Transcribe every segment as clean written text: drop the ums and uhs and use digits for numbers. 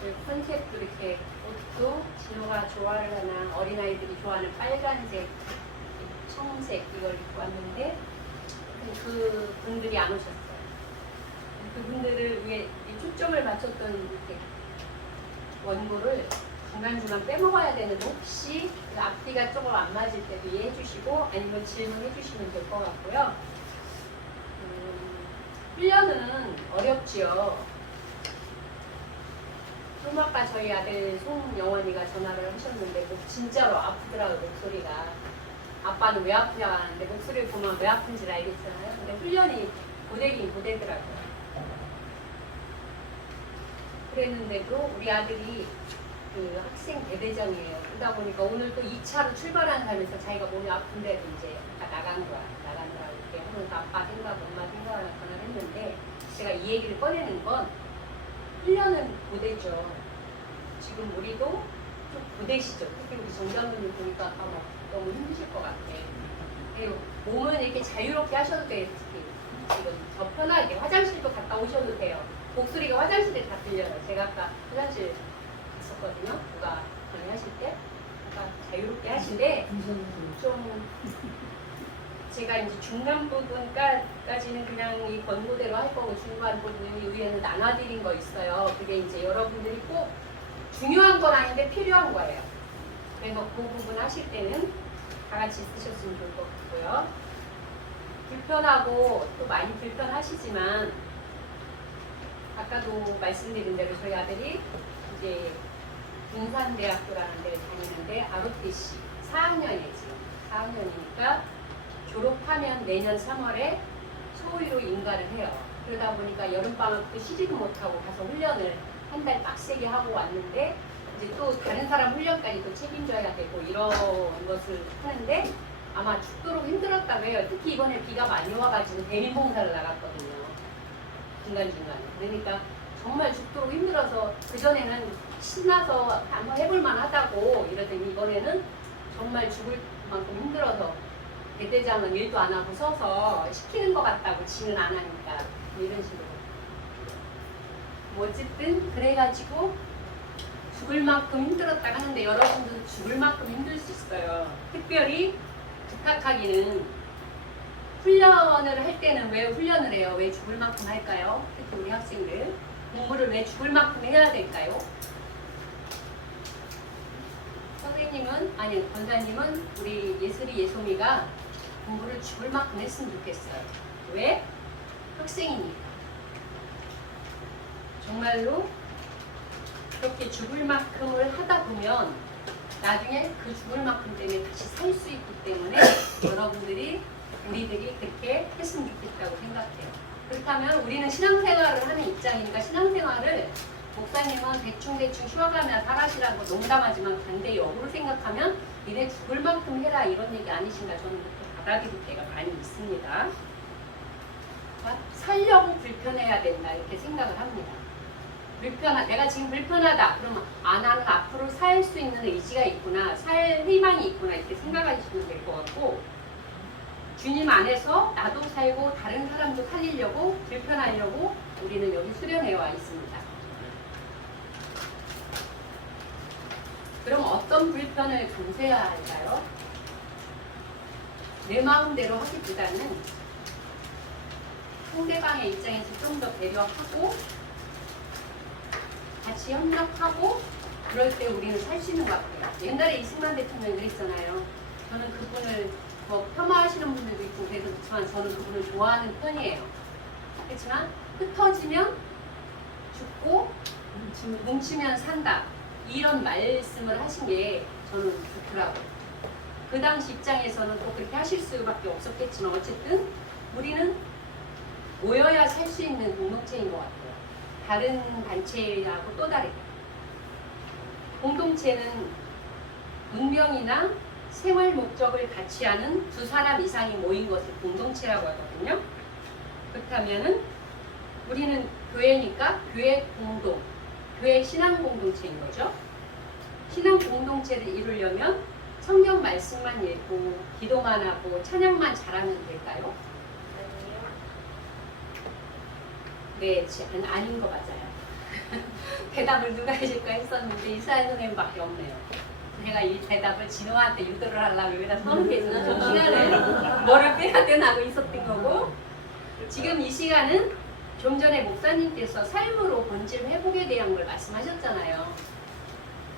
그 컨셉도 이렇게 옷도 진호가 좋아를 하나 어린아이들이 좋아하는 빨간색, 청색 이걸 입고 왔는데 그 분들이 안 오셨어요. 그분들을 위해 초점을 맞췄던 이렇게 원고를 중간중간 빼먹어야 되는데 혹시 그 앞뒤가 조금 안 맞을 때도 이해해 주시고 아니면 질문해 주시면 될 것 같고요. 훈련은 어렵지요. 좀 아까 저희 아들 송영원이가 전화를 하셨는데 진짜로 아프더라고요. 목소리가. 아빠는 왜 아프냐 하는데 목소리를 보면 왜 아픈지 알겠잖아요. 근데 훈련이 고되긴 고되더라고요. 그랬는데도 우리 아들이 그 학생 대대장이에요. 그러다 보니까 오늘 또 2차로 출발하는 사람에서 자기가 몸이 아픈데도 이제 나간 거야. 나간다고 이렇게 하면서 아빠 생각, 엄마 생각을 전화를 했는데 제가 이 얘기를 꺼내는 건 훈련은 고되죠. 지금 우리도 좀 고되시죠. 특히 우리 정장군님 보니까 아마 너무 힘드실 것 같아. 그리고 몸은 이렇게 자유롭게 하셔도 돼요. 지금 더 편하게 화장실도 갔다 오셔도 돼요. 목소리가 화장실에 다 들려요. 제가 아까 화장실 갔었거든요. 누가 강의하실 때. 아까 자유롭게 하신데 좀 제가 이제 중간 부분까지는 그냥 이 권고대로 할 거고 중간 부분 위에는 나눠드린 거 있어요. 그게 이제 여러분들이 꼭 중요한 건 아닌데 필요한 거예요. 그래서 그 부분 하실 때는 다 같이 쓰셨으면 좋을 것 같고요. 불편하고 또 많이 불편하시지만 아까도 말씀드린 대로 저희 아들이 이제 군산대학교라는 데를 다니는데 ROTC 4학년이지. 4학년이니까 졸업하면 내년 3월에 소위로 인가를 해요. 그러다 보니까 여름방학도 쉬지도 못하고 가서 훈련을 한 달 빡세게 하고 왔는데 이제 또 다른 사람 훈련까지 또 책임져야 되고 이런 것을 하는데 아마 죽도록 힘들었다고 해요. 특히 이번에 비가 많이 와가지고 대리봉사를 나갔거든요. 중간중간에. 그러니까 정말 죽도록 힘들어서 그전에는 신나서 한번 해볼만 하다고 이러더니 이번에는 정말 죽을 만큼 힘들어서 대대장은 일도 안 하고 서서 시키는 것 같다고 지는 안 하니까 이런 식으로. 뭐 어쨌든 그래가지고 죽을 만큼 힘들었다고 하는데 여러분들도 죽을 만큼 힘들 수 있어요. 특별히 부탁하기는 훈련을 할 때는 왜 훈련을 해요? 왜 죽을 만큼 할까요? 특히 우리 학생들 공부를 왜 죽을 만큼 해야 될까요? 선생님은 아니 권사님은 우리 예슬이 예솜이가 공부를 죽을 만큼 했으면 좋겠어요. 왜? 학생이니까. 정말로 그렇게 죽을 만큼을 하다 보면 나중에 그 죽을 만큼 때문에 다시 살 수 있기 때문에 여러분들이 우리들이 그렇게 했으면 좋겠다고 생각해요. 그렇다면 우리는 신앙생활을 하는 입장이니까 신앙생활을 목사님은 대충대충 쉬어가며 살아시라고 농담하지만 반대 역으로 생각하면 니네 죽을 만큼 해라 이런 얘기 아니신가 저는 그렇게 받아들일 때가 많이 있습니다. 살려고 불편해야 된다 이렇게 생각을 합니다. 내가 지금 불편하다 그러면 나는 앞으로 살 수 있는 의지가 있구나 살 희망이 있구나 이렇게 생각하시면 될 것 같고 주님 안에서 나도 살고 다른 사람도 살리려고 불편하려고 우리는 여기 수련회에 와 있습니다. 그럼 어떤 불편을 감수해야 할까요? 내 마음대로 하기보다는 상대방의 입장에서 좀 더 배려하고 같이 협력하고 그럴 때 우리는 살 수 있는 것 같아요. 옛날에 이승만 대통령이 그랬잖아요. 저는 그분을 폄하하시는 분들도 있고 그렇지만 저는 그분을 좋아하는 편이에요. 그렇지만 흩어지면 죽고 뭉치면 산다. 이런 말씀을 하신 게 저는 좋더라고요. 그 당시 입장에서는 또 그렇게 하실 수밖에 없었겠지만 어쨌든 우리는 모여야 살 수 있는 공동체인 것 같아요. 다른 단체하고 또 다르게. 공동체는 운명이나 생활 목적을 같이 하는 두 사람 이상이 모인 것을 공동체라고 하거든요. 그렇다면은 우리는 교회니까 교회 공동, 교회 신앙 공동체인 거죠. 신앙 공동체를 이루려면 성경 말씀만 읽고 기도만 하고 찬양만 잘하면 될까요? 네, 아닌 거 맞아요. 대답을 누가 해줄까 했었는데 이사연 선생님밖에 없네요. 제가 이 대답을 진호한테 유도를 하려고 여기다 써놓겠지만 좀 시간을 뭐를 빼야 되나 하고 있었던 거고, 지금 이 시간은 좀 전에 목사님께서 삶으로 본질 회복에 대한 걸 말씀하셨잖아요.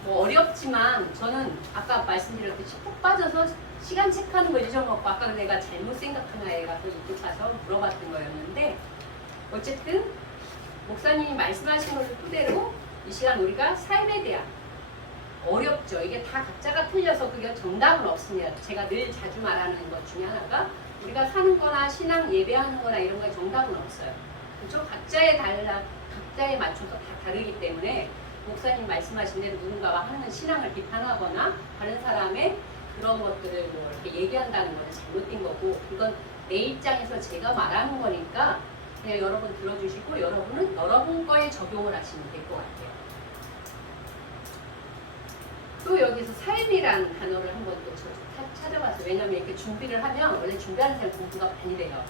뭐 어렵지만 저는 아까 말씀드렸듯이 푹 빠져서 시간 체크하는 거 잊어먹고 아까 내가 잘못 생각한 아이에 가서 이쪽 가서 물어봤던 거였는데, 어쨌든 목사님이 말씀하신 것을 토대로 이 시간 우리가 삶에 대한, 어렵죠. 이게 다 각자가 틀려서 그게 정답은 없습니다. 제가 늘 자주 말하는 것 중에 하나가 우리가 사는 거나 신앙 예배하는 거나 이런 거에 정답은 없어요. 그렇죠? 각자에 맞춰서 다 다르기 때문에 목사님 말씀하신 대로 누군가가 하는 신앙을 비판하거나 다른 사람의 그런 것들을 뭐 이렇게 얘기한다는 거는 잘못된 거고, 이건 내 입장에서 제가 말하는 거니까 그냥 여러분 들어주시고 여러분은 여러분 거에 적용을 하시면 될 것 같아요. 또 여기서 삶이란 단어를 한번 또 찾아봤어요. 왜냐면 이렇게 준비를 하면 원래 준비하는 사람 공부가 많이 돼요.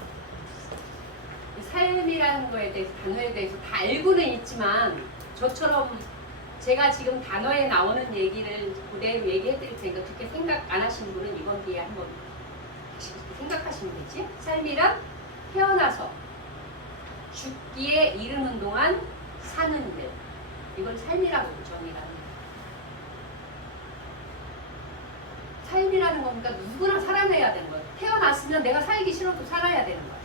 삶이라는 거에 대해서, 단어에 대해서 다 알고는 있지만 저처럼 제가 지금 단어에 나오는 얘기를 그대로 얘기해 드릴 테니까 그렇게 생각 안 하시는 분은 이번 기회에 한번 생각하시면 되지. 삶이란 태어나서 죽기에 이르는 동안 사는 일, 이걸 삶이라고 정의하는 거예요. 삶이라는 거니까 누구나 살아내야 되는 거예요. 태어났으면 내가 살기 싫어도 살아야 되는 거예요.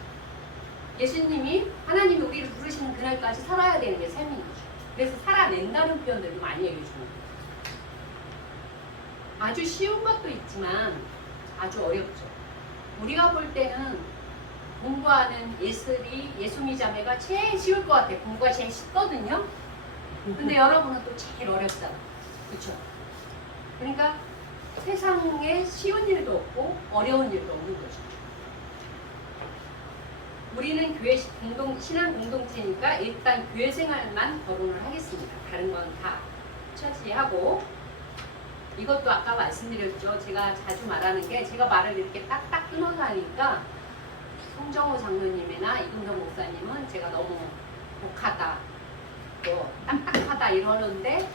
예수님이, 하나님이 우리를 부르시는 그날까지 살아야 되는 게 삶인 거죠. 그래서 살아낸다는 표현들도 많이 얘기해 주는 거예요. 아주 쉬운 것도 있지만 아주 어렵죠. 우리가 볼 때는 공부하는 예수미 자매가 제일 쉬울 것 같아요. 공부가 제일 쉽거든요. 근데 여러분은 또 제일 어렵잖아요. 그렇죠? 그러니까 세상에 쉬운 일도 없고 어려운 일도 없는 거죠. 우리는 교회 신앙 공동체니까 일단 교회 생활만 거론을 하겠습니다. 다른 건 다 처치하고, 이것도 아까 말씀드렸죠. 제가 자주 말하는 게, 제가 말을 이렇게 딱딱 끊어서 하니까 송정호 장로님이나 이금성 목사님은 제가 너무 독하다, 또 딱딱하다 이러는데,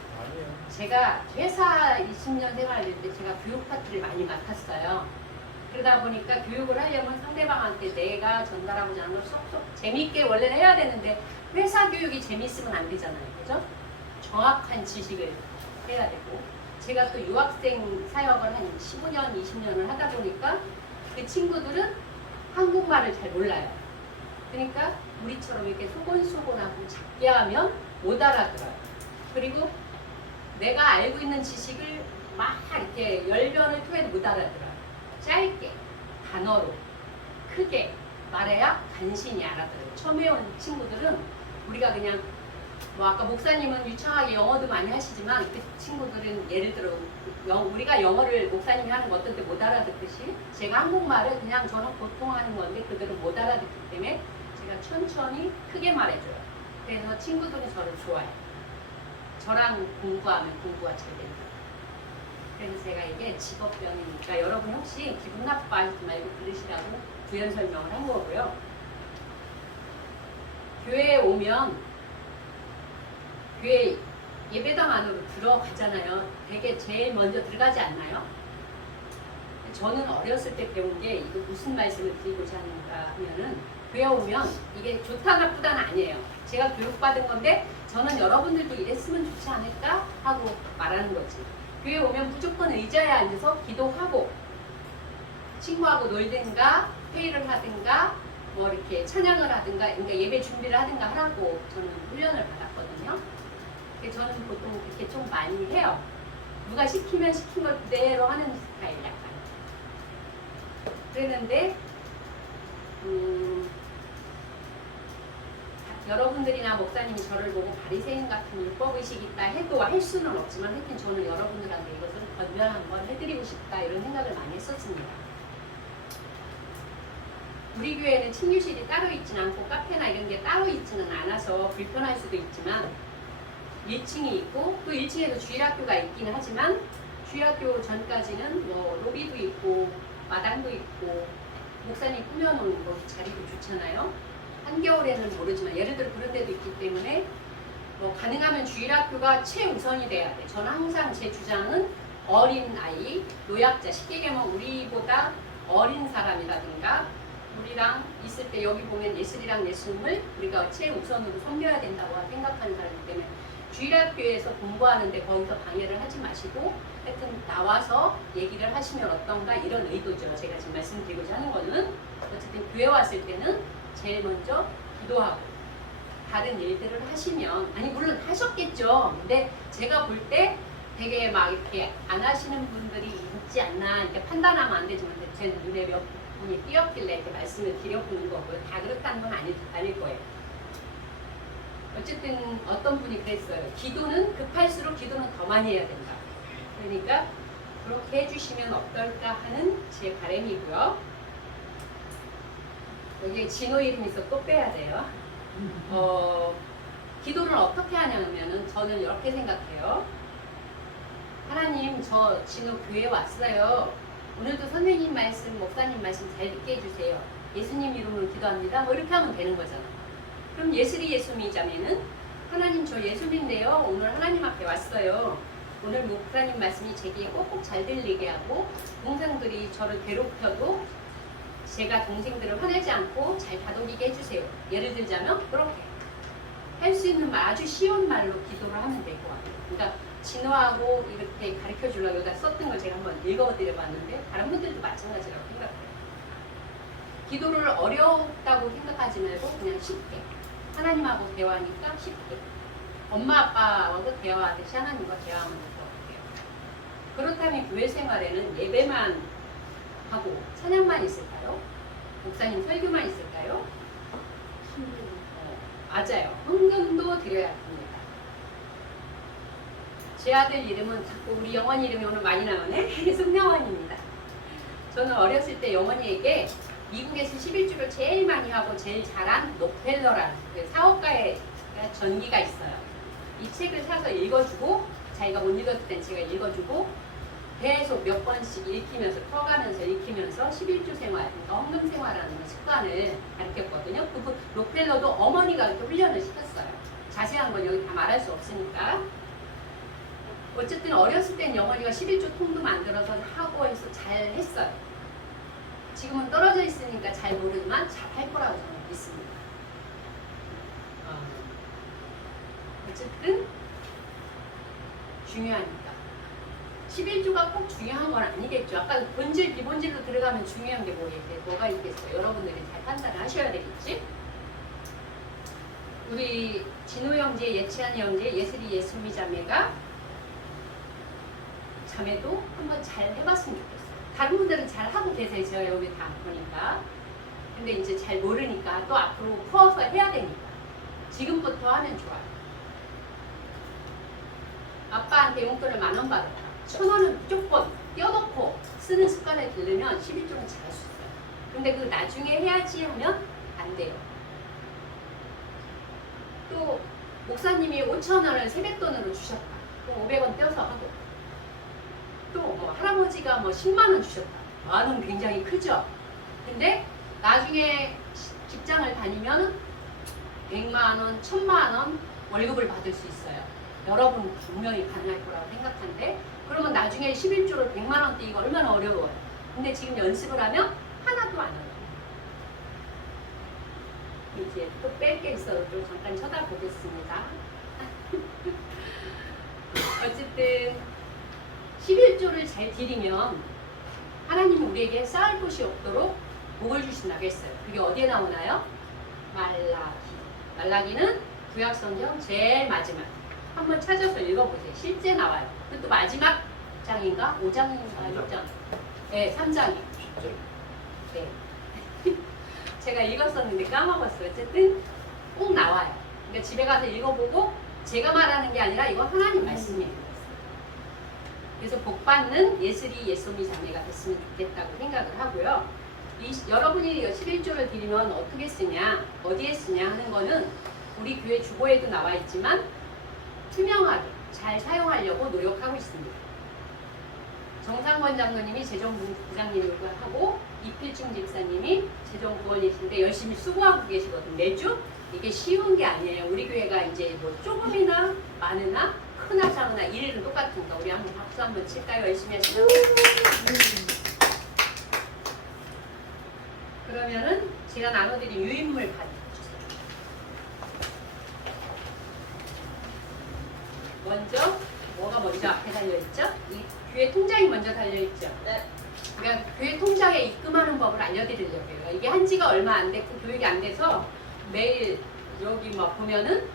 제가 회사 20년 생활할 때 제가 교육 파트를 많이 맡았어요. 그러다 보니까 교육을 하려면 상대방한테 내가 전달하고자 하는 걸 쏙쏙 재밌게 원래는 해야 되는데, 회사 교육이 재밌으면 안 되잖아요. 그죠? 정확한 지식을 해야 되고, 제가 또 유학생 사역을 한 15년, 20년을 하다 보니까 그 친구들은 한국말을 잘 몰라요. 그러니까 우리처럼 이렇게 소곤소곤하고 작게 하면 못 알아들어요. 그리고 내가 알고 있는 지식을 막 이렇게 열변을 토해도 못 알아들어요. 짧게, 단어로, 크게 말해야 간신히 알아들어요. 처음에 온 친구들은 우리가 그냥 뭐 아까 목사님은 유창하게 영어도 많이 하시지만 그 친구들은 예를 들어 우리가 영어를 목사님이 하는 거 어떤 때 못 알아듣듯이 제가 한국말을 그냥 저는 보통 하는 건데 그들은 못 알아듣기 때문에 제가 천천히 크게 말해줘요. 그래서 친구들이 저를 좋아해요. 저랑 공부하면 공부가 잘 됩니다. 그래서 제가 이게 직업병이니까 여러분 혹시 기분 나빠하지 말고 들으시라고 부연 설명을 한 거고요. 교회에 오면 교회 예배당 안으로 들어가잖아요. 되게 제일 먼저 들어가지 않나요? 저는 어렸을 때 배운 게 이거 무슨 말씀을 드리고자 하는가 하면은, 교회 오면 이게 좋다 나쁘다는 아니에요. 제가 교육받은 건데 저는 여러분들도 이랬으면 좋지 않을까 하고 말하는 거지. 교회 오면 무조건 의자에 앉아서 기도하고 친구하고 놀든가 회의를 하든가 뭐 이렇게 찬양을 하든가, 그러니까 예배 준비를 하든가 하라고 저는 훈련을 받았거든요. 그래서 저는 보통 그렇게 좀 많이 해요. 누가 시키면 시킨 걸 그대로 하는 스타일 약간. 그랬는데 여러분들이나 목사님이 저를 보고 바리새인 같은 율법의식이 있다 해도 할 수는 없지만, 하여튼 저는 여러분들한테 이것을 건면 한번 해드리고 싶다 이런 생각을 많이 했었습니다. 우리 교회는 침유실이 따로 있지는 않고 카페나 이런 게 따로 있지는 않아서 불편할 수도 있지만 1층이 있고, 또 1층에도 주일학교가 있긴 하지만 주일학교 전까지는 뭐 로비도 있고 마당도 있고 목사님 꾸며놓은 거 자리도 좋잖아요. 한겨울에는 모르지만 예를 들어 그런 데도 있기 때문에 뭐 가능하면 주일학교가 최우선이 돼야 돼. 저는 항상 제 주장은 어린 아이, 노약자, 쉽게 얘기하면 우리보다 어린 사람이라든가 우리랑 있을 때 여기 보면 예술이랑 예술을 우리가 최우선으로 섬겨야 된다고 생각하는 사람이기 때문에 주일학교에서 공부하는데 거기서 방해를 하지 마시고 하여튼 나와서 얘기를 하시면 어떤가 이런 의도죠. 제가 지금 말씀드리고자 하는 거는 어쨌든 교회 왔을 때는 제일 먼저 기도하고 다른 일들을 하시면 아니 물론 하셨겠죠. 근데 제가 볼 때 되게 막 이렇게 안 하시는 분들이 있지 않나 이렇게 판단하면 안 되지만 제 눈에 몇 분이 띄었길래 이렇게 말씀을 드려보는 거고요. 다 그렇다는 건 아닐 거예요. 어쨌든 어떤 분이 그랬어요. 기도는 급할수록 기도는 더 많이 해야 된다. 그러니까 그렇게 해주시면 어떨까 하는 제 바람이고요. 여기에 진호 이름 있어 또 빼야 돼요. 기도를 어떻게 하냐면은 저는 이렇게 생각해요. 하나님 저 진호 교회 왔어요. 오늘도 선생님 말씀, 목사님 말씀 잘 듣게 해주세요. 예수님 이름으로 기도합니다. 뭐 이렇게 하면 되는 거잖아. 그럼 예술이 예수미 자매는 하나님 저 예수인데요. 오늘 하나님 앞에 왔어요. 오늘 목사님 말씀이 제게 꼭꼭 잘 들리게 하고 동생들이 저를 괴롭혀도 제가 동생들을 화내지 않고 잘 다독이게 해주세요. 예를 들자면 그렇게 할 수 있는 말, 아주 쉬운 말로 기도를 하면 될 것 같아요. 그러니까 진화하고 이렇게 가르쳐 주려고 여기다 썼던 걸 제가 한번 읽어드려 봤는데 다른 분들도 마찬가지라고 생각해요. 기도를 어렵다고 생각하지 말고 그냥 쉽게 하나님하고 대화하니까 쉽게 엄마 아빠하고 대화하듯이 하나님과 대화하면 될 것 같아요. 그렇다면 교회 생활에는 예배만 하고 찬양만 있을까요? 목사님 설교만 있을까요? 맞아요. 헌금도 드려야 합니다. 제 아들 이름은 자꾸 우리 영원이 이름이 오늘 많이 나오네. 승영원입니다. 저는 어렸을 때 영원이에게 미국에서 11주를 제일 많이 하고 제일 잘한 록펠러라는 그 사업가의 전기가 있어요. 이 책을 사서 읽어주고 자기가 못 읽었을 땐 제가 읽어주고 계속 몇 번씩 읽히면서 커가면서 읽히면서 11주 생활, 그러니까 헌금 생활하는 습관을 가르쳤거든요. 그 록펠러도 어머니가 이렇게 훈련을 시켰어요. 자세한 건 여기 다 말할 수 없으니까. 어쨌든 어렸을 땐 영원이가 11조 통도 만들어서 하고 해서 잘 했어요. 지금은 떨어져 있으니까 잘 모르지만 잘 할 거라고 저는 믿습니다. 어쨌든 중요하니까. 11조가 꼭 중요한 건 아니겠죠. 아까 본질, 비본질로 들어가면 중요한 게 뭐가 있겠어요. 여러분들이 잘 판단을 하셔야 되겠지. 우리 진호 형제, 예치한 형제, 예슬이 예수미 자매가 자매도 한번 잘 해봤으면 좋겠어요. 다른 분들은 잘 하고 계세요. 제가 여기 다 보니까. 근데 이제 잘 모르니까 또 앞으로 풀어서 해야 되니까 지금부터 하면 좋아요. 아빠한테 용돈을 10,000원 받았다. 1,000원은 무조건 떼어놓고 쓰는 습관을 들으면 11조는 잘할 수 있어요. 근데 그 나중에 해야지 하면 안 돼요. 또 목사님이 5,000원을 세뱃돈으로 주셨다. 그럼 500원 떼어서 하고 또 뭐 할아버지가 뭐 10만원 주셨다. 만원 굉장히 크죠. 근데 나중에 직장을 다니면 100만원, 1000만원 월급을 받을 수 있어요. 여러분 분명히 가능할 거라고 생각하는데 그러면 나중에 11조를 100만원 떼기가 얼마나 어려워요. 근데 지금 연습을 하면 하나도 안 어려워요. 이제 또 뺄 게 있어서 좀 잠깐 쳐다보겠습니다. 어쨌든 11조를 잘 드리면 하나님은 우리에게 쌓을 곳이 없도록 복을 주신다고 했어요. 그게 어디에 나오나요? 말라기. 말라기는 구약성경 제일 마지막. 한번 찾아서 읽어보세요. 실제 나와요. 그것도 마지막 장인가? 5장인가? 6장? 네, 3장이에요. 네. 제가 읽었었는데 까먹었어요. 어쨌든 꼭 나와요. 그러니까 집에 가서 읽어보고 제가 말하는 게 아니라 이건 하나님 말씀이에요. 그래서 복받는 예슬이 예수미 자매가 됐으면 좋겠다고 생각을 하고요. 여러분이 11조를 드리면 어떻게 쓰냐, 어디에 쓰냐 하는 거는 우리 교회 주보에도 나와 있지만 투명하게 잘 사용하려고 노력하고 있습니다. 정상권 장로님이 재정부장님이고 하고 이필중 집사님이 재정부원이신데 열심히 수고하고 계시거든요. 매주 이게 쉬운 게 아니에요. 우리 교회가 이제 뭐 조금이나 많으나 크나 작으나 일은 똑같으니까 우리 한번 박수 한번 칠까요? 열심히 하시죠. 그러면은 제가 나눠드린 유인물 봐주세요. 먼저 뭐가 먼저 앞에 달려있죠? 이 교회 통장이 먼저 달려있죠? 네. 그러니까 교회 통장에 입금하는 법을 알려드리려고요. 이게 한 지가 얼마 안 됐고 교육이 안 돼서 매일 여기 막 보면은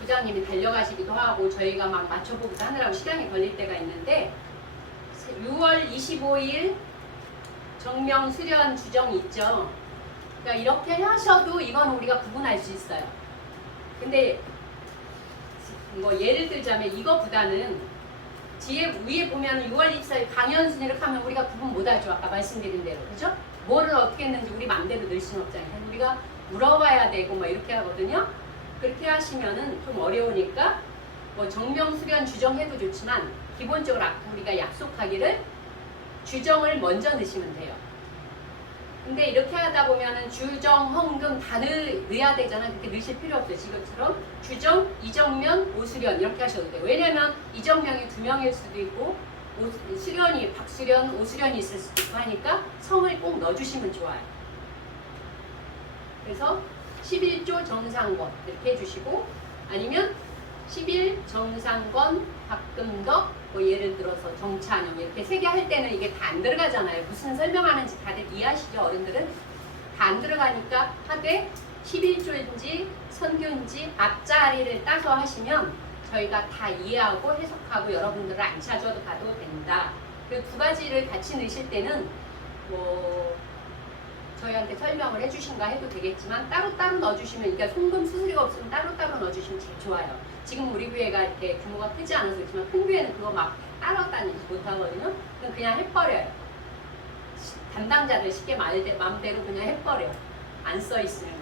부장님이 달려가시기도 하고 저희가 막 맞춰보기도 하느라고 시간이 걸릴 때가 있는데 6월 25일 정명 수련 주정 있죠. 그러니까 이렇게 하셔도 이건 우리가 구분할 수 있어요. 근데 뭐 예를 들자면 이거보다는 뒤에 위에 보면 6월 24일 강연 순위를 하면 우리가 구분 못하죠. 아까 말씀드린 대로 그죠? 뭐를 어떻게 했는지 우리 마음대로 넣을 수는 없잖아요. 우리가 물어봐야 되고 뭐 이렇게 하거든요. 그렇게 하시면은 좀 어려우니까 뭐 정명 수련 주정해도 좋지만 기본적으로 아까 우리가 약속하기를 주정을 먼저 넣으시면 돼요. 근데 이렇게 하다 보면은 주정, 헌금 다 넣어야 되잖아요. 그렇게 넣으실 필요 없어요. 지금처럼 주정, 이정면, 오수련 이렇게 하셔도 돼요. 왜냐면 이정명이 2명일 수도 있고 수련이 박수련, 오수련이 있을 수도 있고 하니까 성을 꼭 넣어주시면 좋아요. 그래서 11조 정상권 이렇게 해주시고 아니면 11 정상권 박금덕 뭐 예를 들어서 정찬영 이렇게 3개 할 때는 이게 다 안 들어가잖아요. 무슨 설명하는지 다들 이해하시죠? 어른들은 다 안 들어가니까 하되 11조인지 선교인지 앞자리를 따서 하시면 저희가 다 이해하고 해석하고 여러분들을 안 찾아도 가도 된다. 그 2가지를 같이 넣으실 때는 뭐 저희한테 설명을 해주신가 해도 되겠지만 따로따로 넣어주시면 그러니까 송금 수수료가 없으면 따로따로 넣어주시면 제일 좋아요. 지금 우리 교회가 이렇게 규모가 크지 않아서 그렇지만 큰 교회는 그거 막 따로 다니지 못하거든요. 그냥 해버려요. 담당자들 쉽게 마음대로 그냥 해버려요. 안 써있으면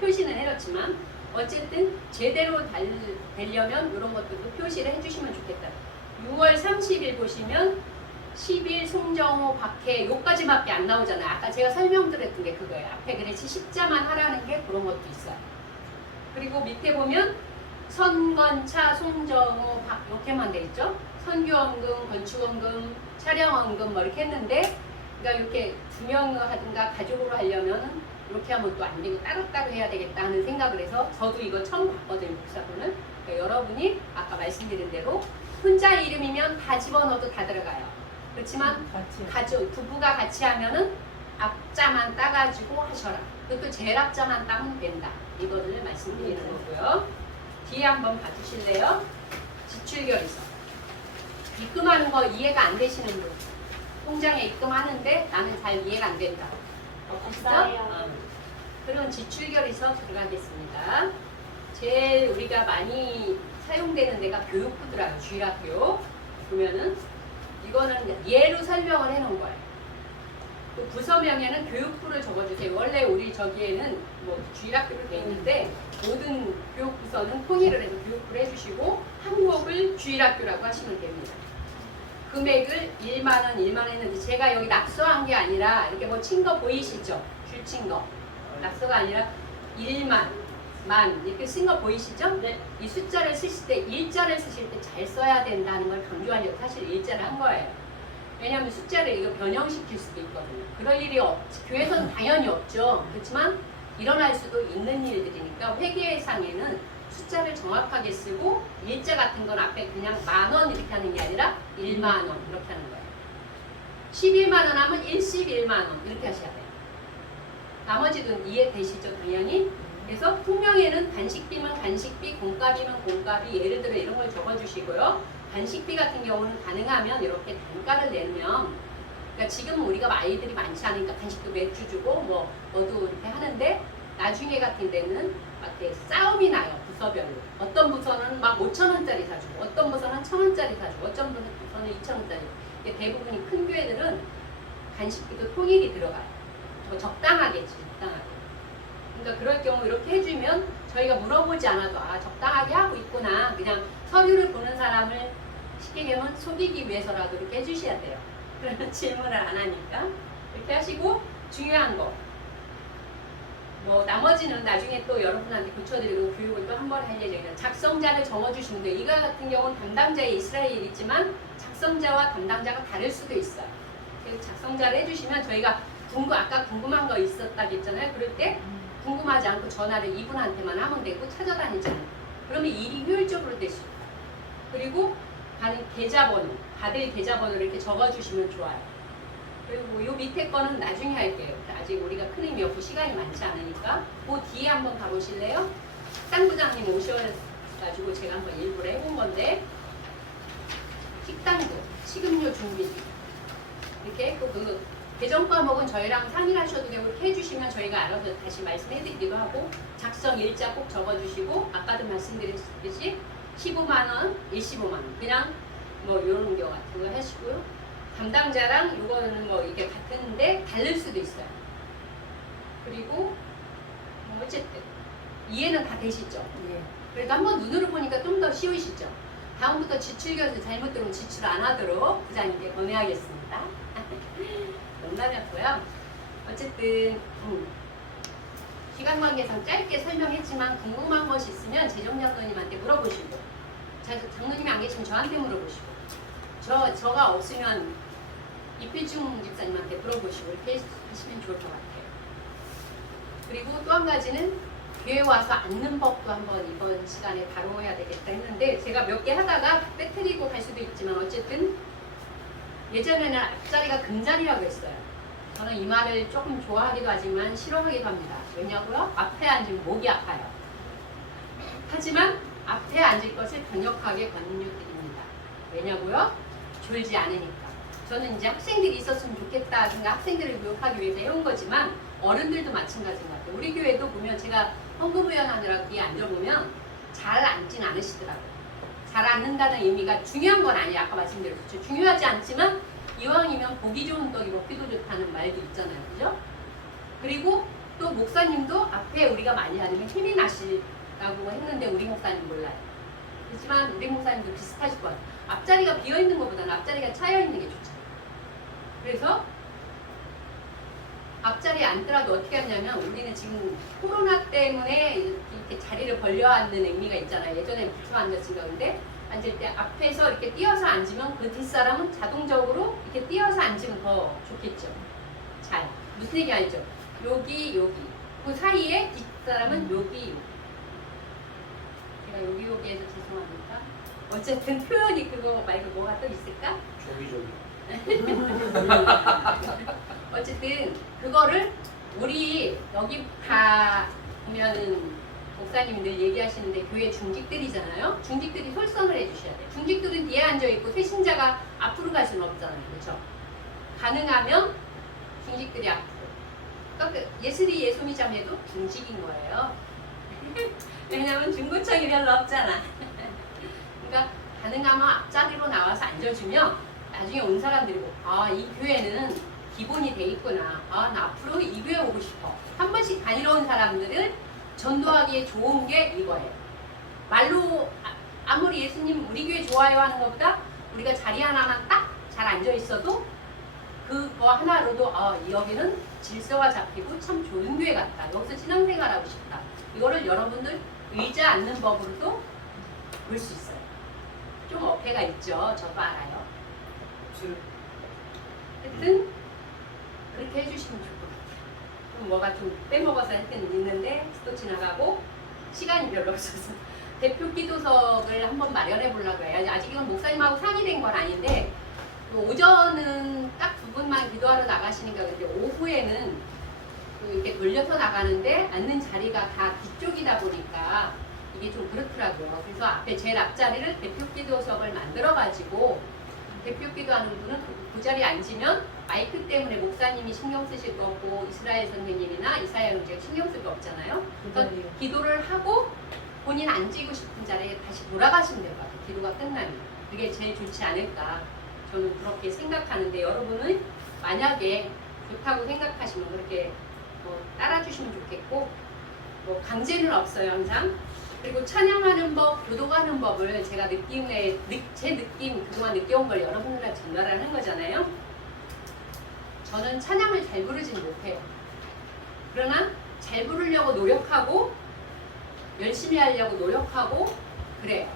표시는 해놓지만 어쨌든 제대로 되려면 이런 것들도 표시를 해주시면 좋겠다. 6월 30일 보시면 10일 송정호 박해 요까지밖에 안 나오잖아요. 아까 제가 설명드렸던 게 그거예요. 앞에 그래치 10자만 하라는 게 그런 것도 있어요. 그리고 밑에 보면 선건차 송정호 박 이렇게만 돼 있죠. 선교원금, 건축원금, 차량원금 뭐 이렇게 했는데 그러니까 이렇게 2명을 하든가 가족으로 하려면 이렇게 하면 또 안 되고 따로따로 해야 되겠다 하는 생각을 해서 저도 이거 처음 봤거든요. 목사분은. 그러니까 여러분이 아까 말씀드린 대로 혼자 이름이면 다 집어넣어도 다 들어가요. 그렇지만 가족, 부부가 같이 하면은 앞자만 따가지고 하셔라. 그것도 제일 앞자만 따면 된다. 이거를 말씀드리는 거고요. 뒤에 한번 봐주실래요? 지출결의서. 입금하는 거 이해가 안 되시는 분. 통장에 입금하는데 나는 잘 이해가 안 된다. 없어요? 그럼 지출결의서 들어가겠습니다. 제일 우리가 많이 사용되는 데가 교육부더라고요. 주일학교. 보면은 이거는 예로 설명을 해놓은 거예요. 그 부서명에는 교육부를 적어주세요. 원래 우리 저기에는 뭐 주일학교로 돼 있는데 모든 교육부서는 통일을 해서 교육부를 해주시고 항목을 주일학교라고 하시면 됩니다. 금액을 1만원, 1만 했는데 제가 여기 낙서한 게 아니라 이렇게 뭐 친 거 보이시죠? 줄 친 거. 낙서가 아니라 1만, 만 이렇게 쓴 거 보이시죠? 네. 이 숫자를 쓰실 때 일자를 쓰실 때 잘 써야 된다는 걸 강조하려고 사실 일자를 한 거예요. 왜냐하면 숫자를 이거 변형시킬 수도 있거든요. 그럴 일이 교회에서는 당연히 없죠. 그렇지만 일어날 수도 있는 일들이니까 회계상에는 숫자를 정확하게 쓰고 일자 같은 건 앞에 그냥 10,000원 이렇게 하는 게 아니라 10,000원 이렇게 하는 거예요. 11만 원 하면 11만 원 이렇게 하셔야 돼요. 나머지도 이해되시죠? 당연히. 그래서 통명에는 간식비면 간식비, 공값이면 공값이 예를 들어 이런 걸 적어주시고요. 간식비 같은 경우는 가능하면 이렇게 단가를 내면 그러니까 지금 우리가 아이들이 많지 않으니까 간식도 맥주 주고 뭐도 이렇게 하는데 나중에 같은 데는 이렇게 싸움이 나요. 부서별로. 어떤 부서는 막 5,000원짜리 사주고 어떤 부서는 1,000원짜리 사주고 어떤 부서는 2,000원짜리. 대부분이 큰 교회들은 간식비도 통일이 들어가요. 적당하겠지. 적당하게. 그러니까 그럴 경우 이렇게 해주면 저희가 물어보지 않아도 아 적당하게 하고 있구나. 그냥 서류를 보는 사람을 쉽게 얘기하면 속이기 위해서라도 이렇게 해주셔야 돼요. 그러면 질문을 안 하니까. 이렇게 하시고 중요한 거. 뭐 나머지는 나중에 또 여러분한테 고쳐드리고 교육을 또 한 번 할 예정이에요. 작성자를 정해주시면 돼요. 이거 같은 경우는 담당자의 이스라엘이지만 작성자와 담당자가 다를 수도 있어요. 그래서 작성자를 해주시면 저희가 아까 궁금한 거 있었다고 했잖아요. 그럴 때 궁금하지 않고 전화를 이분한테만 하면 되고 찾아다니잖아요. 그러면 일이 효율적으로 될 수 있어요. 그리고 받을 계좌번호를 이렇게 적어주시면 좋아요. 그리고 요 밑에 거는 나중에 할게요. 아직 우리가 큰 의미 없고 시간이 많지 않으니까 그 뒤에 한번 가보실래요? 식당부장님 오셔가지고 제가 한번 일부러 해본 건데 식당부, 식음료 준비 이렇게 또 그 개정 과목은 저희랑 상의를 하셔도 되고 이렇게 해주시면 저희가 알아서 다시 말씀해드리기도 하고 작성 일자 꼭 적어주시고 아까도 말씀드렸듯이 15만원, 25만원 그냥 뭐 이런 경우 같은 거 하시고요. 담당자랑 이거는 뭐 이게 같은데 다를 수도 있어요. 그리고 뭐 어쨌든 이해는 다 되시죠? 예. 그래도 한번 눈으로 보니까 좀 더 쉬우시죠? 다음부터 지출 교수 잘못 들으면 지출 안 하도록 부장님께 권해하겠습니다. 농담이었고요. 어쨌든 시간 관계상 짧게 설명했지만 궁금한 것이 있으면 재정장로님한테 물어보시고 장로님이 안 계시면 저한테 물어보시고 저가 없으면 이필중 집사님한테 물어보시고 이렇게 하시면 좋을 것 같아요. 그리고 또 한 가지는 교회 와서 앉는 법도 한번 이번 시간에 다뤄야 되겠다 했는데 제가 몇 개 하다가 빼뜨리고 갈 수도 있지만 어쨌든 예전에는 앞자리가 금자리라고 했어요. 저는 이 말을 조금 좋아하기도 하지만 싫어하기도 합니다. 왜냐고요? 앞에 앉으면 목이 아파요. 하지만 앞에 앉을 것을 강력하게 권유드립니다. 왜냐고요? 졸지 않으니까. 저는 이제 학생들이 있었으면 좋겠다 생각 학생들을 교육하기 위해서 해온 거지만 어른들도 마찬가지인 것 같아요. 우리 교회도 보면 제가 헌금위원 하느라 뒤에 앉아보면 잘 앉진 않으시더라고요. 잘 앉는다는 의미가 중요한 건 아니에요. 아까 말씀드렸죠. 중요하지 않지만 이왕이면 보기 좋은 떡이 먹기도 좋다는 말도 있잖아요. 그죠? 그리고 또 목사님도 앞에 우리가 많이 앉으면 힘이 나시라고 했는데 우리 목사님 몰라요. 그렇지만 우리 목사님도 비슷하실 것 같아요. 앞자리가 비어있는 것보다는 앞자리가 차여있는 게 좋잖아요. 그래서 앞자리에 앉더라도 어떻게 하냐면 우리는 지금 코로나 때문에 이렇게 자리를 벌려 앉는 의미가 있잖아요. 예전에 붙여 앉았으니까 근데 앉을 때 앞에서 이렇게 띄어서 앉으면 그 뒷사람은 자동적으로 이렇게 띄어서 앉으면 더 좋겠죠. 잘. 무슨 얘기 알죠? 여기. 그 사이에 뒷사람은 여기. 제가 여기에서 죄송합니다. 어쨌든 표현이 그거 말고 뭐가 또 있을까? 조기. 어쨌든 그거를 우리 여기 다 보면은 목사님들 얘기하시는데 교회 중직들이잖아요. 중직들이 솔선을 해주셔야 돼요. 중직들은 뒤에 앉아있고 새신자가 앞으로 갈 수는 없잖아요. 그렇죠? 가능하면 중직들이 앞으로. 그러니까 예슬이 예소미 자매도 중직인 거예요. 왜냐면 중고청이 별로 없잖아. 그러니까 가능하면 앞자리로 나와서 앉아주면 나중에 온 사람들이 이 교회는 기본이 돼 있구나. 나 앞으로 이 교회 오고 싶어. 한 번씩 다니러 온 사람들은 전도하기에 좋은 게 이거예요. 말로 아무리 예수님 우리 교회 좋아요 하는 것보다 우리가 자리 하나만 딱 잘 앉아 있어도 그거 하나로도 여기는 질서가 잡히고 참 좋은 교회 같다. 여기서 신앙생활하고 싶다. 이거를 여러분들 의자 앉는 법으로도 볼 수 있어요. 좀 어폐가 있죠. 저도 알아요. 하여튼 그렇게 해주시면 좋을 것 같아요. 좀 뭐가 좀 빼먹어서 하여튼 있는데 또 지나가고 시간이 별로 없어서 대표 기도석을 한번 마련해 보려고 해요. 아직 이건 목사님하고 상의된 건 아닌데 오전은 딱 두 분만 기도하러 나가시니까 근데 오후에는 이렇게 돌려서 나가는데 앉는 자리가 다 뒤쪽이다 보니까 이게 좀 그렇더라고요. 그래서 앞에 제일 앞자리를 대표 기도석을 만들어 가지고 대표 기도하는 분은 그 자리에 앉으면 마이크 때문에 목사님이 신경 쓰실 거 없고 이스라엘 선생님이나 이사야 형제가 신경 쓸 거 없잖아요. 그래서 기도를 하고 본인 앉고 싶은 자리에 다시 돌아가시면 될 것 같아요. 기도가 끝나면. 그게 제일 좋지 않을까 저는 그렇게 생각하는데 여러분은 만약에 좋다고 생각하시면 그렇게 따라주시면 좋겠고 강제는 없어요 항상. 그리고 찬양하는 법, 교도하는 법을 제가 제 느낌 그동안 느껴온 걸 여러분들한테 전달하는 거잖아요. 저는 찬양을 잘 부르지는 못해요. 그러나 잘 부르려고 노력하고 열심히 하려고 노력하고 그래요.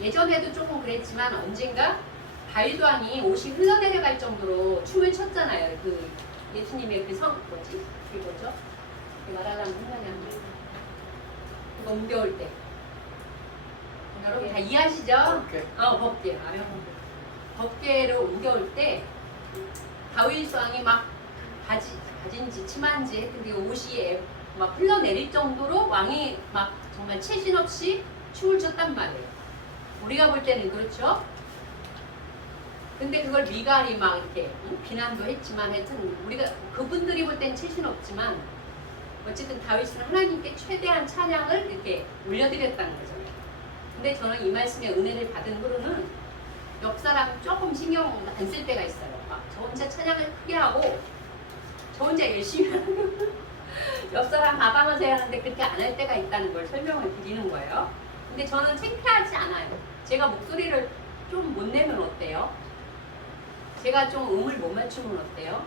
예전에도 조금 그랬지만 언젠가 다윗 왕이 옷이 흘러내려갈 정도로 춤을 췄잖아요. 그 예수님의 그 뭐지? 그게 뭐죠? 말하려면 생각이 안 나요. 그거 옮겨올 때. 여러분 다 이해하시죠? 오케이. 법궤. 법궤로 옮겨올 때 다윗 왕이 막 바지인지 치마인지 했던 그 옷이 막 흘러내릴 정도로 왕이 막 정말 채신 없이 춤을 췄단 말이에요. 우리가 볼 때는 그렇죠? 근데 그걸 미갈이 막 이렇게 비난도 했지만 하여튼 우리가 그분들이 볼 땐 채신 없지만 어쨌든 다윗은 하나님께 최대한 찬양을 이렇게 올려드렸다는 거잖아요. 근데 저는 이 말씀에 은혜를 받은 후로는 옆 사람 조금 신경 안 쓸 때가 있어요. 막 저 혼자 찬양을 크게 하고 저 혼자 열심히 하고 옆 사람 가방하세요 하는데 그렇게 안 할 때가 있다는 걸 설명을 드리는 거예요. 근데 저는 창피하지 않아요. 제가 목소리를 좀 못 내면 어때요? 제가 좀 음을 못 맞추면 어때요?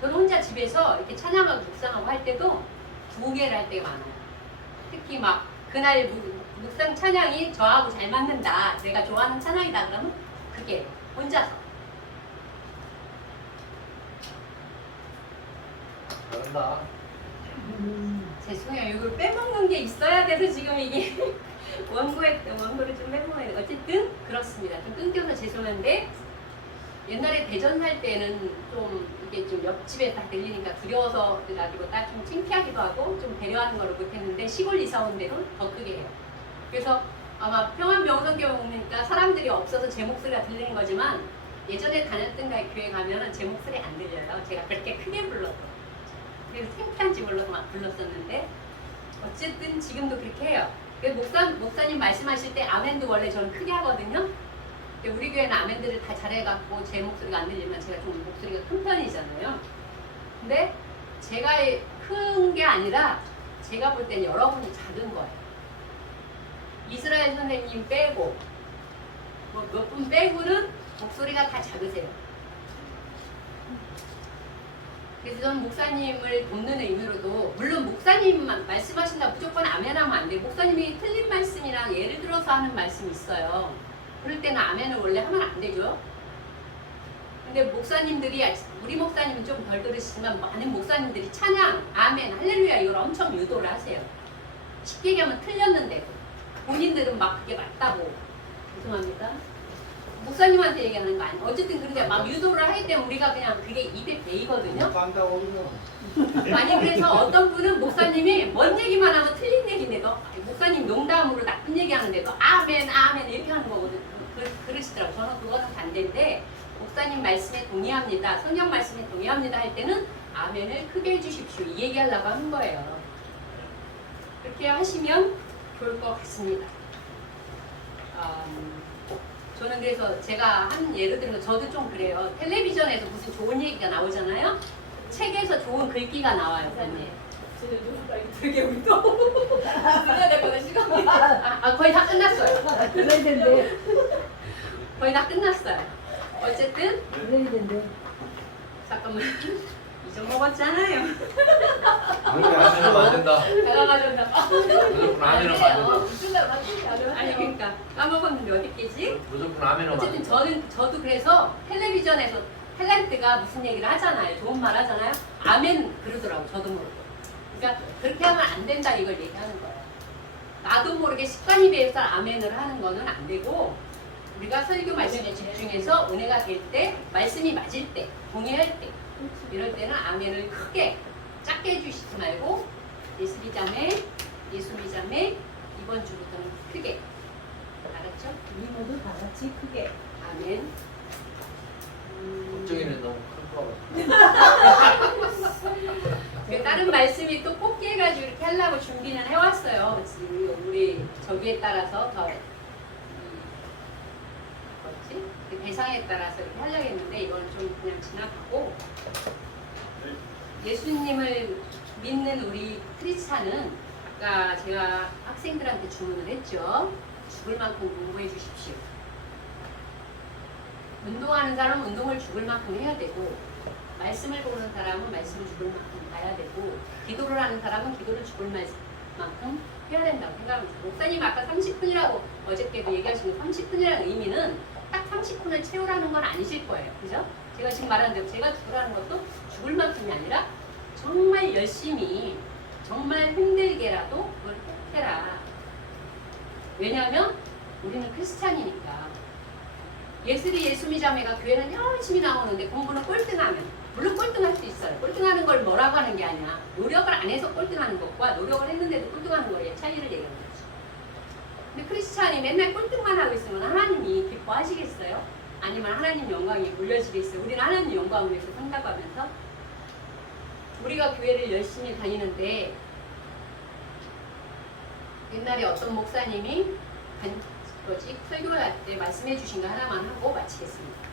저는 혼자 집에서 이렇게 찬양하고 묵상하고 할 때도 두 개를 할 때가 많아요. 특히 막 그날 묵상 찬양이 저하고 잘 맞는다. 내가 좋아하는 찬양이다 그러면 그게 혼자서. 잘한다. 죄송해요. 이걸 빼먹는 게 있어야 돼서 지금 이게 원고를 좀 빼먹어야 돼. 어쨌든 그렇습니다. 좀 끊겨서 죄송한데 옛날에 대전 살 때는 좀 이게 좀 옆집에 딱 들리니까 두려워서 가지고 딱 좀 창피하기도 하고 좀 배려하는 거를 못했는데 시골 이사 온 데는 더 크게 해요. 그래서 아마 평안 명성교회 오니까 사람들이 없어서 제 목소리가 들리는 거지만 예전에 다녔던 교회 가면은 제 목소리 안 들려요. 제가 그렇게 크게 불렀어. 그래서 창피한지 몰라서 막 불렀었는데 어쨌든 지금도 그렇게 해요. 목사님 말씀하실 때 아멘도 원래 저는 크게 하거든요. 근데 우리 교회는 아멘들을 다 잘해갖고 제 목소리가 안 들리면 제가 좀 목소리가 큰 편이잖아요. 근데 제가 큰 게 아니라 제가 볼 땐 여러분이 작은 거예요. 이스라엘 선생님 빼고 몇 분 빼고는 목소리가 다 작으세요. 그래서 저는 목사님을 돕는 의미로도 물론 목사님만 말씀하신다 무조건 아멘하면 안 돼요. 목사님이 틀린 말씀이랑 예를 들어서 하는 말씀이 있어요. 그럴 때는 아멘을 원래 하면 안 되죠. 근데 목사님들이 우리 목사님은 좀 덜 들으시지만 많은 목사님들이 찬양, 아멘, 할렐루야 이걸 엄청 유도를 하세요. 쉽게 얘기하면 틀렸는데도 본인들은 막 그게 맞다고. 죄송합니다. 목사님한테 얘기하는 거 아니에요. 어쨌든 그런데 막 유도를 하기 때문에 우리가 그냥 그게 입에 배이거든요. 딴다고 그러면. 아니 그래서 어떤 분은 목사님이 뭔 얘기만 하면 틀린 얘기인데도 목사님 농담으로 나쁜 얘기하는데도 아멘 아멘 이렇게 하는 거거든요. 그러시더라고요. 저는 그거는 반대인데 목사님 말씀에 동의합니다. 성경 말씀에 동의합니다 할 때는 아멘을 크게 해주십시오. 이 얘기하려고 하는 거예요. 그렇게 하시면 좋을 것 같습니다. 저는 그래서 제가 한 예를 들면 저도 좀 그래요. 텔레비전에서 무슨 좋은 얘기가 나오잖아요. 책에서 좋은 글귀가 나와요. 선생님. 지금 누군가 되게 웃어. 해야 될 거네 시간이. 거의 다 끝났어요. 그래야 된대. 거의 다 끝났어요. 어쨌든 그래야 된대. 잠깐만 잊어먹었잖아요. 그렇게 하시면 안 된다. 내가 가져온다. 무조건 아멘하면 안 된다. 무슨 날 맞추지 않으면 아니 그러니까 까먹었는데 어디 있겠지? 무조건 아멘하면 안 어쨌든 된다. 저도 그래서 텔레비전에서 탤런트가 무슨 얘기를 하잖아요. 좋은 말 하잖아요. 아멘 그러더라고. 저도 모르고. 그러니까 그렇게 하면 안 된다 이걸 얘기하는 거예요. 나도 모르게 습관이 배워서 아멘을 하는 거는 안 되고 우리가 설교 말씀에 집중해서 은혜가 될 때, 말씀이 맞을 때, 동의할 때 이럴 때는 아멘을 크게 작게 해주시지 말고 예수리자매 이번 주부터는 크게 알았죠? 우리 모두 다 같이 크게. 아멘. 걱정이는 너무 큰 거. 다른 말씀이 또 뽑기 해가지고 이렇게 하려고 준비는 해왔어요. 우리 저기에 따라서 더 뭐지? 그 대상에 따라서 이렇게 하려고 했는데 이건 좀 그냥 지나가고 예수님을 믿는 우리 크리스찬은 아까 제가 학생들한테 주문을 했죠. 죽을 만큼 공부해 주십시오. 운동하는 사람은 운동을 죽을 만큼 해야 되고 말씀을 보는 사람은 말씀을 죽을 만큼 봐야 되고 기도를 하는 사람은 기도를 죽을 만큼 해야 된다고 생각합니다. 목사님 아까 30분이라고 어저께도 얘기하신 30분이라는 의미는 딱 30분을 채우라는 건 아니실 거예요. 그죠? 제가 지금 말하는 대로 제가 죽으라는 것도 죽을 만큼이 아니라 정말 열심히 정말 힘들게라도 그걸 꼭 해라. 왜냐하면 우리는 크리스찬이니까. 예슬이 예수미자매가 교회는 열심히 나오는데 공부는 꼴등하면 물론 꼴등할 수 있어요. 꼴등하는 걸 뭐라고 하는 게 아니야. 노력을 안 해서 꼴등하는 것과 노력을 했는데도 꼴등하는 거에 차이를 얘기하는 거죠. 근데 크리스찬이 맨날 꼴등만 하고 있으면 하나님이 기뻐하시겠어요? 아니면 하나님 영광이 물려지겠어요? 우리는 하나님 영광을 위해서 산다고 하면서 우리가 교회를 열심히 다니는데 옛날에 어떤 목사님이 설교할 때 말씀해 주신 거 하나만 하고 마치겠습니다.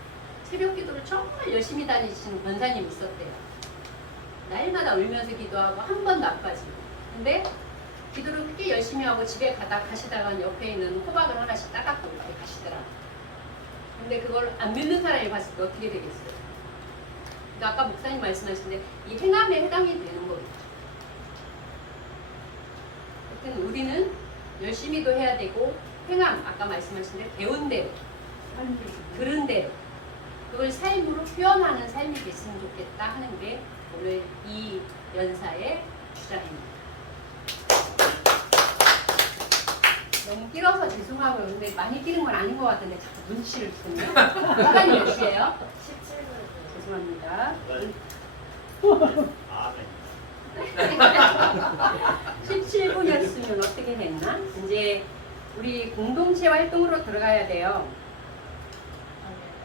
새벽 기도를 정말 열심히 다니시는 권사님이 있었대요. 날마다 울면서 기도하고 한 번도 안 빠지고. 근데 기도를 그렇게 열심히 하고 집에 가시다가 옆에 있는 호박을 하나씩 따갖고 이렇게 가시더라고요. 근데 그걸 안 믿는 사람이 봤을 때 어떻게 되겠어요? 그러니까 아까 목사님 말씀하신데 이 행함에 해당이 되는 거겠죠. 하여튼 우리는 열심히도 해야 되고 행함, 아까 말씀하신 대로 배운 대로, 들은 대로 그걸 삶으로 표현하는 삶이 됐으면 좋겠다 하는 게 오늘 이 연사의 주장입니다. 너무 길어서 죄송하고요. 근데 많이 끼는 건 아닌 것 같은데 자꾸 눈치를 주네요. 시간이 몇 시예요? 17분. 죄송합니다. 아, 네. 17분이었으면 어떻게 됐나? 이제 우리 공동체 활동으로 들어가야 돼요.